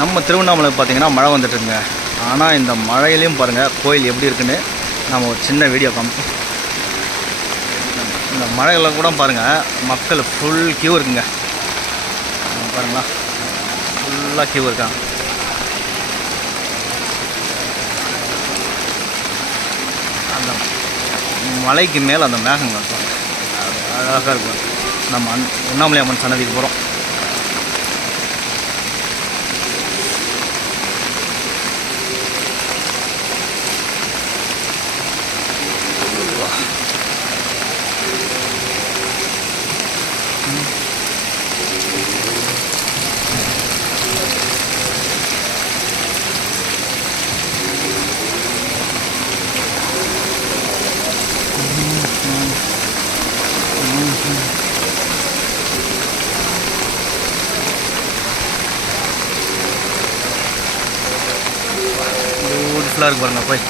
நம்ம திருவண்ணாமலை பார்த்திங்கன்னா மழை வந்துட்டுருங்க. ஆனால் இந்த மழையிலையும் பாருங்கள் கோயில் எப்படி இருக்குன்னு நம்ம ஒரு சின்ன வீடியோ காமிப்போம். இந்த மழையில் கூட பாருங்கள் மக்கள் ஃபுல் கியூ இருக்குங்க. பாருங்களா, ஃபுல்லாக கியூ இருக்காங்க. அந்த மலைக்கு மேலே அந்த மேகங்கள் இருக்கும், அழகாக இருக்கும். நம்ம உண்ணாமலை அம்மன் சன்னதிக்கு போகிறோம். பியூட்டிஃபுல்லாக இருக்கு பாருங்க போய்.